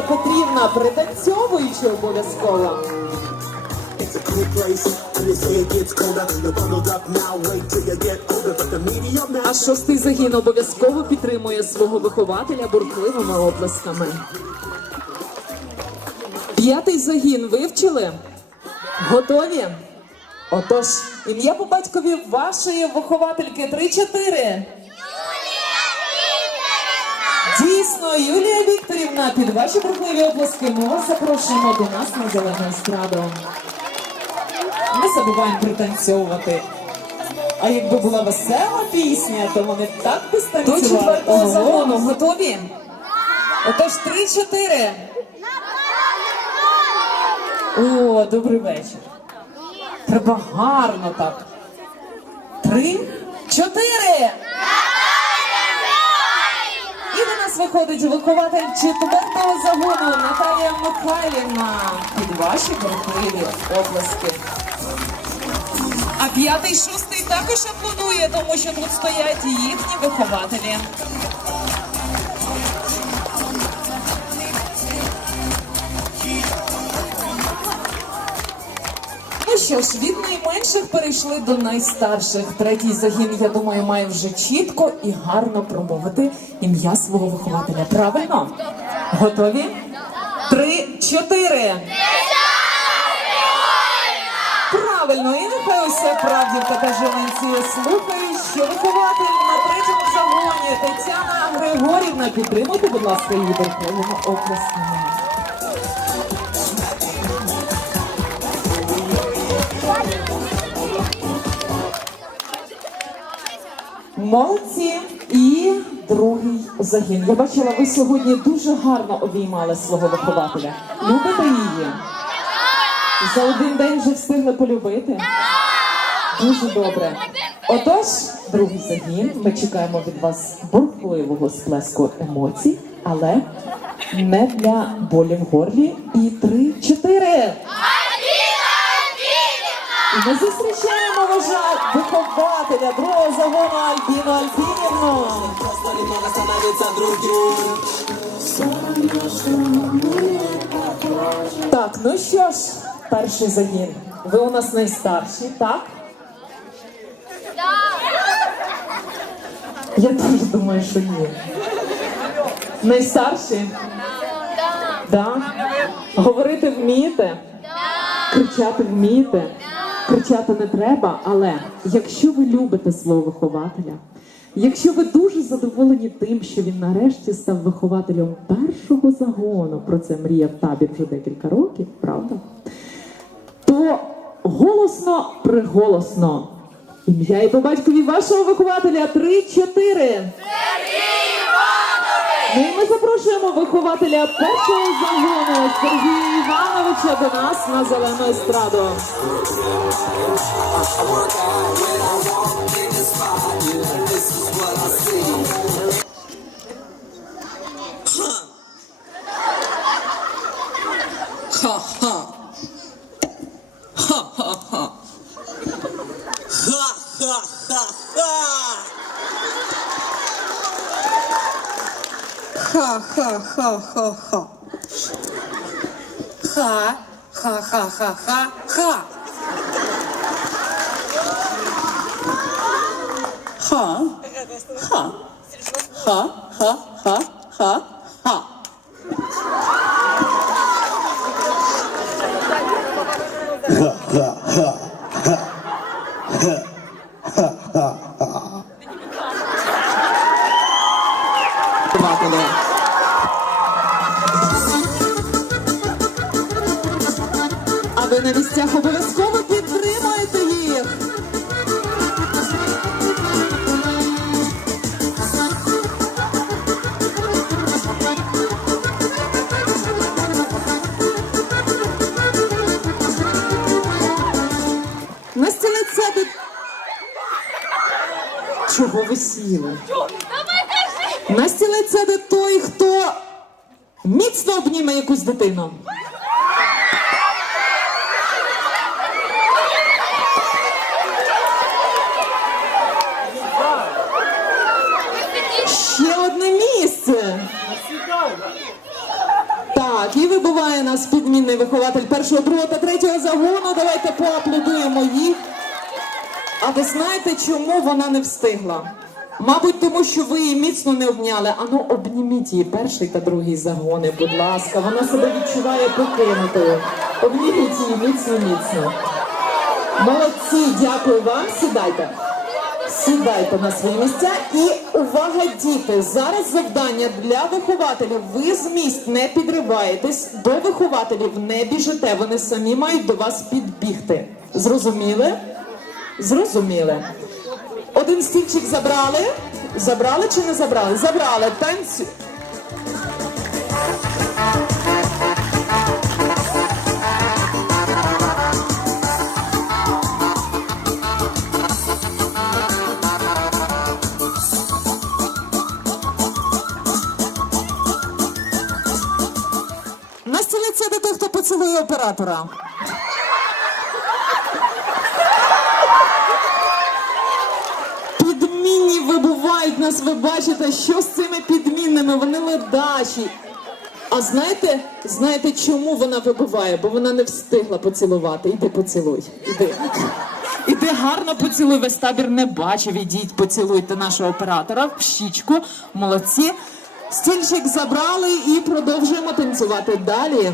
Юлія Петрівна, пританцьовуючи обов'язково. It's a cool place, but they say gets colder. You're bundled up now, wait till you get older. But the media А шостий загін обов'язково підтримує свого вихователя бурхливими оплесками. П'ятий загін вивчили? Готові? Отож, ім'я по батькові вашої виховательки 3-4. Дійсно, Юлія Вікторівна, під ваші бурхливі оплески ми вас запрошуємо до нас на зелену естраду. Не забуваємо пританцьовувати. А якби була весела пісня, то вони так би станцювали. До четвертого загону готові? Отож, три-чотири. О, добрий вечір. Треба гарно так. Три, чотири. І до нас виходить вихователь четвертого загону Наталія Михайлівна. Під ваші бурхливі обласки. А п'ятий, шостий також аплодує, тому що тут стоять їхні вихователі. Що ж, від найменших перейшли до найстарших. Третій загін, я думаю, має вже чітко і гарно промовити ім'я свого вихователя. Правильно? Готові? Три, чотири. Правильно, і нехай уся правдівка та Жилинці слухають, що вихователь на третьому загоні Тетяна Григорівна. Підтримуйте, будь ласка, її верховними оплесками. Молодці і другий загін. Я бачила, ви сьогодні дуже гарно обіймали свого вихователя. Любите її? За один день вже встигли полюбити? Дуже добре. Отож, другий загін. Ми чекаємо від вас бурхливого сплеску емоцій, але не для болі в горлі. І три-чотири. І ми зустрічаємо вважа вихователя другого немного становится другим. Так, ну що ж, перший загін. Ви у нас найстарші, так? Я теж думаю, що ні. Найстарші? Да. Говорити вмієте? Кричати вмієте? Кричати не треба, але якщо ви любите свого вихователя, якщо ви дуже задоволені тим, що він нарешті став вихователем першого загону, про це мріяв табір вже декілька років, правда? То голосно приголосно. Ім'я і по батькові вашого вихователя 3-4. І ми запрошуємо вихователя першого загону Сергія Івановича до нас на зелену естраду. Ха, ха, ха, ха. Ха-ха-ха-ха-ха. Ха-ха-ха-ха-ха. Ха. Ха. Ха-ха-ха-ха-ха. Вихователя. Ви на місцях обов'язково підтримуєте їх. На стілець сяде. Чого ви сіли? На стілець сяде той, хто міцно обніме якусь дитину. Так. І вибуває нас підмінний вихователь першого, другого та третього загону. Давайте поаплодуємо їй. А ви знаєте, чому вона не встигла? Мабуть, тому що ви її міцно не обняли. Ану, обніміть її перший та другий загони, будь ласка. Вона себе відчуває покинутою. Обніміть її міцно, міцно. Молодці, дякую вам. Сідайте. Сідайте на свої місця і увага, діти! Зараз завдання для вихователів. Ви з місць не підриваєтесь, до вихователів не біжите. Вони самі мають до вас підбігти. Зрозуміли? Зрозуміли. Один стільчик забрали. Забрали чи не забрали? Забрали. Танцю. Оператора. Підмінні вибувають нас, ви бачите, що з цими підмінними? Вони ледачі. А знаєте, знаєте, чому вона вибиває? Бо вона не встигла поцілувати. Іди поцілуй. Іди. Іди гарно поцілуй, весь табір не бачив. Ідіть, поцілуйте нашого оператора в щічку. Молодці. Стільчик забрали і продовжуємо танцювати далі.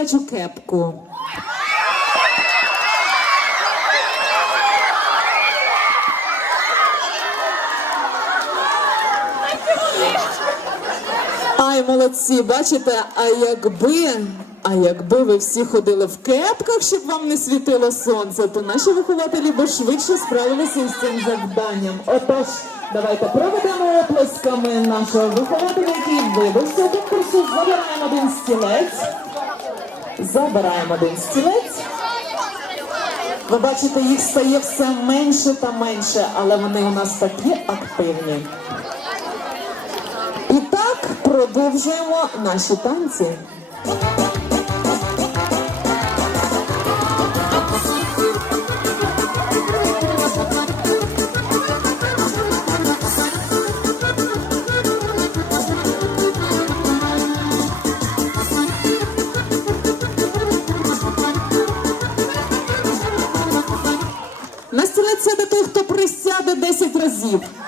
Принесе кепку. Ай, молодці, бачите, а якби, а якби ви всі ходили в кепках, щоб вам не світило сонце, то наші вихователі б швидше справилися із цим завданням. Отож, давайте проведемо оплесками нашого вихователя, який з цього конкурсу. Забираємо один стілець. Забираємо один стілець. Ви бачите, їх стає все менше та менше, але вони у нас такі активні. І так продовжуємо наші танці. inclusivo.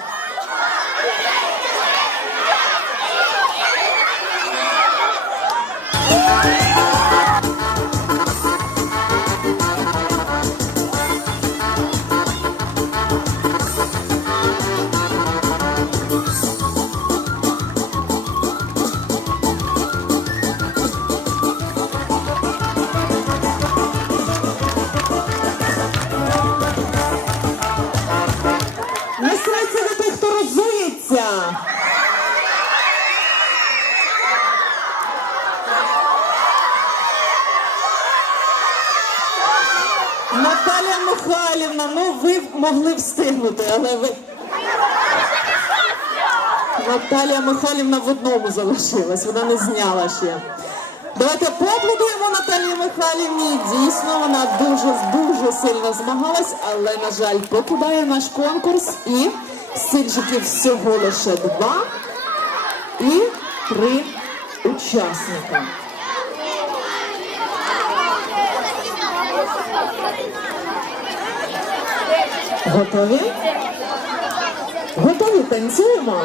Наталя Михайлівна, ну ви могли встигнути, але ви. Наталія Михайлівна в одному залишилась, вона не зняла ще. Давайте поаплодуємо Наталії Михайлівні. Дійсно, вона дуже дуже сильно змагалась, але, на жаль, покидає наш конкурс і сильчиків всього лише два і три учасника. Готові? Готові? Танцюємо?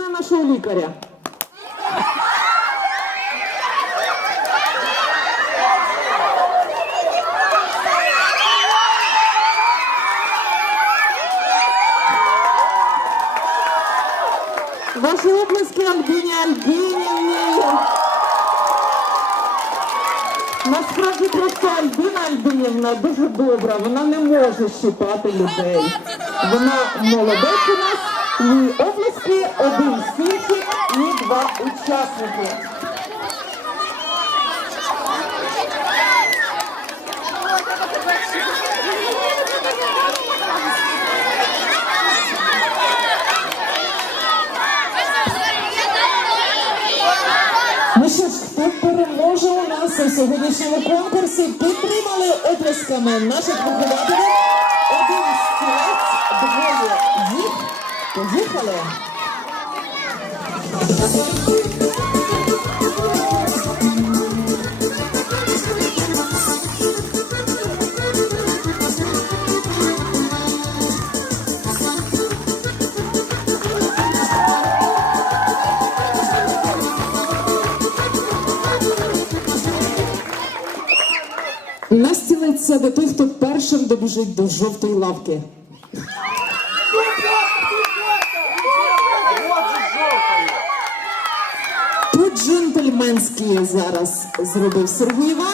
ім'я нашого лікаря. Ваші обласки Альбіні Альбінівні. Насправді просто Альбіна Альбінівна дуже добра, вона не може щипати людей. Вона молодець її оплески, один стільчик і два учасники. Ну що ж, у нас у сьогоднішньому конкурсі? Підтримали оплесками наших вихователів. Один стілець, двоє їх. Поїхали. На стілець сяде той, хто першим добіжить до жовтої лавки. По-джентльменськи зараз зробив Сергій Іванович.